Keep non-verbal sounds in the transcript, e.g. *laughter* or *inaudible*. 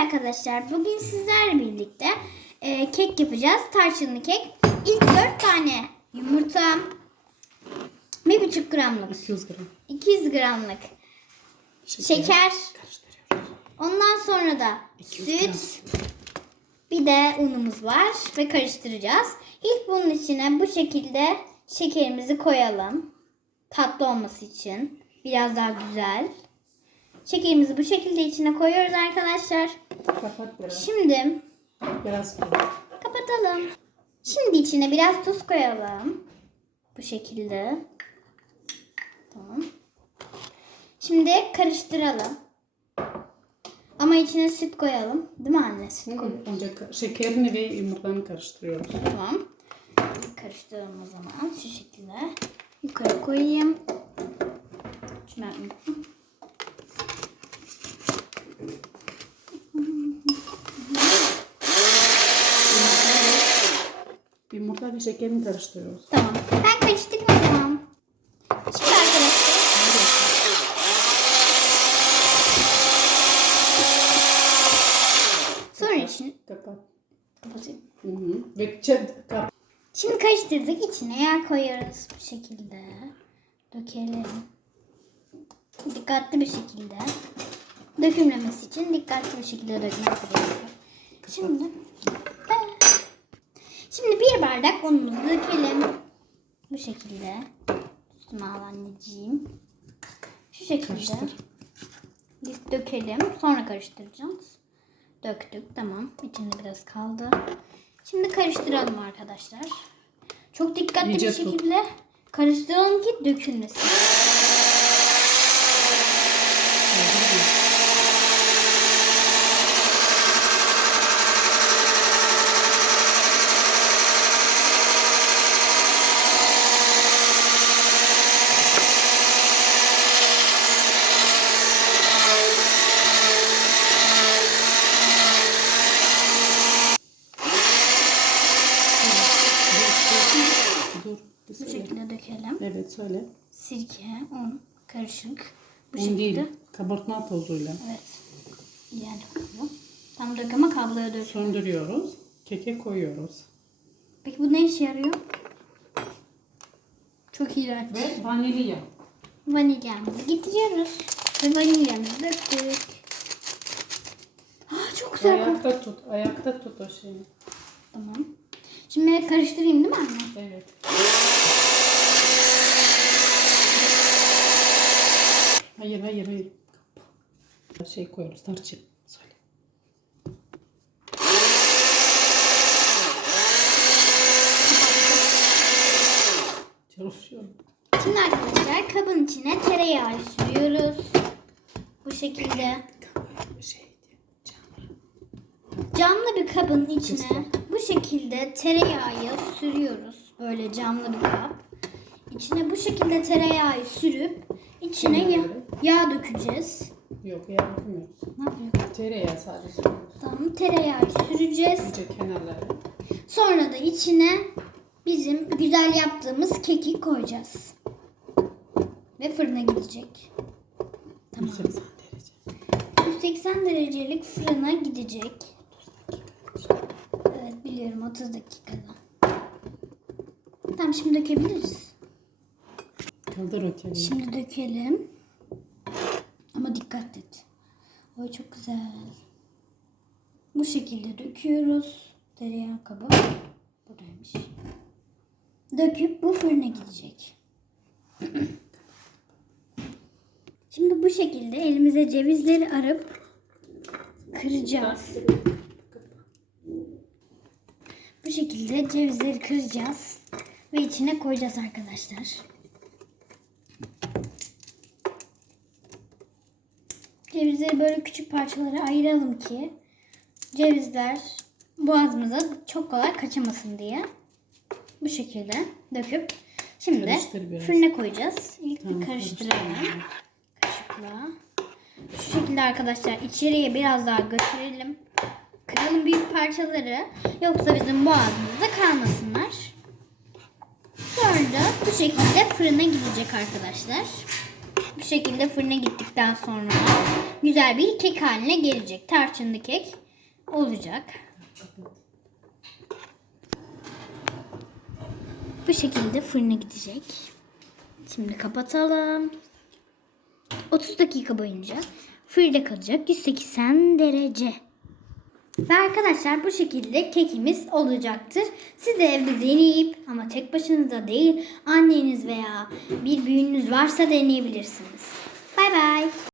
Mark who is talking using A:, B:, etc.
A: arkadaşlar. Bugün sizlerle birlikte e, kek yapacağız. Tarçınlı kek. İlk 4 tane yumurta. 1,5 gramlık.
B: 200 gram.
A: 200 gramlık şeker. Ondan sonra da
B: 200 gram.
A: süt. Bir de unumuz var ve karıştıracağız. İlk bunun içine bu şekilde şekerimizi koyalım. Tatlı olması için. Biraz daha güzel. Şekerimizi bu şekilde içine koyuyoruz arkadaşlar.
B: Kapat biraz.
A: Şimdi
B: Biraz tuz.
A: kapatalım. Şimdi içine biraz tuz koyalım. Bu şekilde. Tamam. Şimdi karıştıralım. Ama içine süt koyalım. Değil mi anne? Süt koy.
B: Önce ka- şekerini ve yumurtanı karıştırıyoruz.
A: Tamam. Karıştıralım o zaman. Şu şekilde. Yukarı koyayım. Şunu ben
B: Yumurta ve şekerini karıştırıyoruz.
A: Tamam. Ben karıştırmayacağım. Şimdi arkadaşlar. Sonra için
B: Kapat.
A: kapatayım.
B: Hı hı. Ve kap.
A: Şimdi karıştırdık. içine yağ koyuyoruz bu şekilde. Dökelim. Dikkatli bir şekilde. Dökülmemesi için dikkatli bir şekilde dökmek gerekiyor. Şimdi Şimdi bir bardak unumuzu dökelim. Bu şekilde. Üstüme al anneciğim. Şu şekilde.
B: Karıştır.
A: Biz dökelim. Sonra karıştıracağız. Döktük. Tamam. İçinde biraz kaldı. Şimdi karıştıralım arkadaşlar. Çok dikkatli
B: İyice
A: bir
B: tut.
A: şekilde karıştıralım ki dökülmesin.
B: Dur. bir
A: Bu
B: söyle.
A: şekilde dökelim.
B: Evet söyle.
A: Sirke, un, karışık. Bu
B: Un
A: şekilde.
B: değil. Kabartma tozuyla.
A: Evet. Yani bu. Tam dök ama kabloya dök.
B: Söndürüyoruz. Keke koyuyoruz.
A: Peki bu ne işe yarıyor? Çok iğrenç.
B: Ve vanilya.
A: Vanilyamızı getiriyoruz. Ve vanilyamızı döktük. Aa, çok güzel koktu.
B: Ayakta tut. Ayakta tut o şeyi.
A: Tamam. Şimdi karıştırayım değil mi anne?
B: Evet. Şey koyuyoruz. Tarçın. Söyle. Çalışıyor.
A: Şimdi arkadaşlar kabın içine tereyağı sürüyoruz. Bu şekilde. Camlı bir kabın içine bu şekilde tereyağı sürüyoruz. Böyle camlı bir kap. İçine bu şekilde tereyağı sürüp içine ya- yağ dökeceğiz.
B: Yok yapmıyoruz.
A: Ne yapıyor?
B: Tereyağı sadece sürüyoruz.
A: Tamam tereyağı süreceğiz.
B: Önce kenarları.
A: Sonra da içine bizim güzel yaptığımız keki koyacağız. Ve fırına gidecek. Tamam.
B: 180 derece.
A: 180 derecelik fırına gidecek. Evet biliyorum 30 dakikada. Tamam şimdi dökebiliriz.
B: Kaldır o tereyağı.
A: Şimdi dökelim. Dikkat et. Oy çok güzel. Bu şekilde döküyoruz. Tereyağı kabı. Buradaymış. Döküp bu fırına gidecek. *clears throat* Şimdi bu şekilde elimize cevizleri arıp kıracağız. Bu şekilde cevizleri kıracağız ve içine koyacağız arkadaşlar. Cevizleri böyle küçük parçalara ayıralım ki cevizler boğazımıza çok kolay kaçamasın diye. Bu şekilde döküp şimdi fırına koyacağız. İlk
B: Tamam,
A: bir karıştıralım.
B: karıştır.
A: Kaşıkla. Şu şekilde arkadaşlar içeriye biraz daha götürelim. Kıralım büyük parçaları. Yoksa bizim boğazımızda kalmasınlar. Sonra bu şekilde fırına gidecek arkadaşlar. Bu şekilde fırına gittikten sonra güzel bir kek haline gelecek. Tarçınlı kek olacak. Bu şekilde fırına gidecek. Şimdi kapatalım. 30 dakika boyunca fırında kalacak 180 derece. Ve arkadaşlar bu şekilde kekimiz olacaktır. Siz de evde deneyip ama tek başınıza değil anneniz veya bir büyüğünüz varsa deneyebilirsiniz. Bay bay.